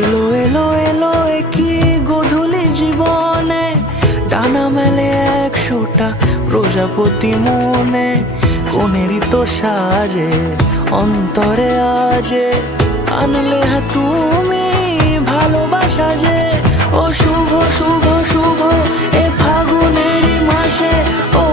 এলো এলো এলো কি গধূলি জীবনে, ডানা মেলে 100টা প্রজাপতি মনে। কোনেরই তো সাজে অন্তরে আজে, আনলে তুমি ভালোবাসা যে। ও শুভ শুভ শুভ এ ফাগুনেরই মাসে, ও